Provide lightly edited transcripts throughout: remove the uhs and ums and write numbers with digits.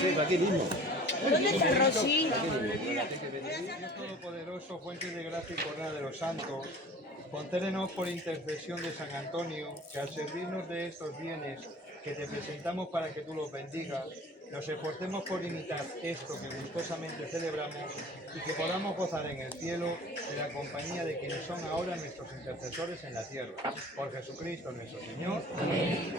Sí, aquí mismo. ¿Dónde está Rosy? Dios Todopoderoso, fuente de gracia y corona de los santos, concédenos por intercesión de San Antonio, que al servirnos de estos bienes que te presentamos para que tú los bendigas, nos esforcemos por imitar esto que gustosamente celebramos y que podamos gozar en el cielo de la compañía de quienes son ahora nuestros intercesores en la tierra. Por Jesucristo nuestro Señor. Amén.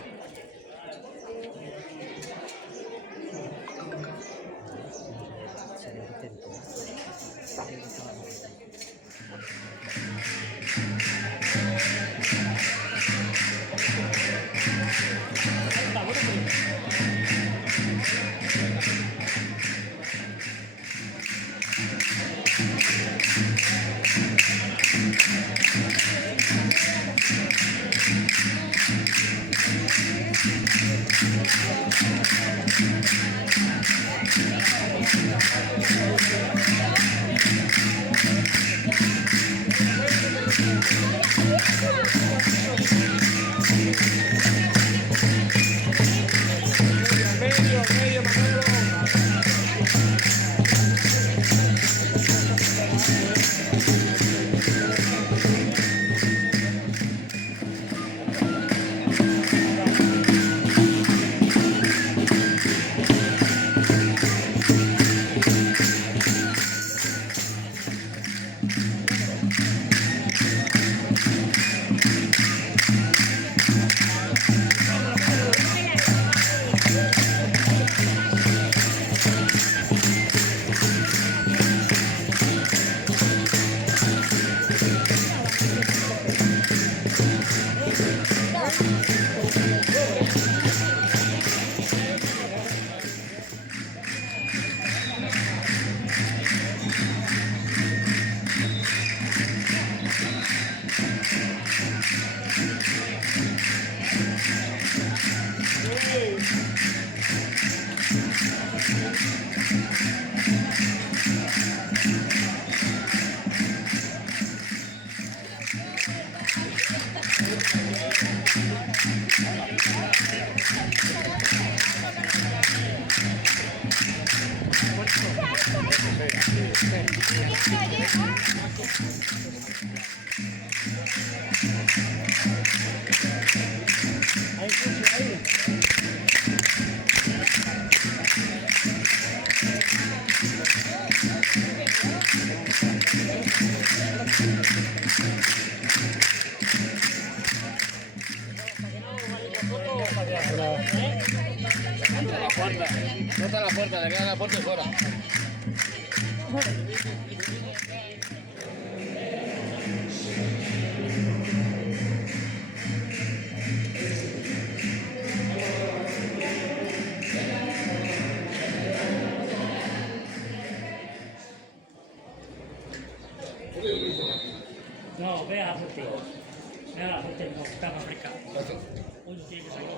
No está la puerta, le queda la puerta fuera. No, ve a la fuente. Ve a la fuente, no, está fabricado. Uno tiene que salir.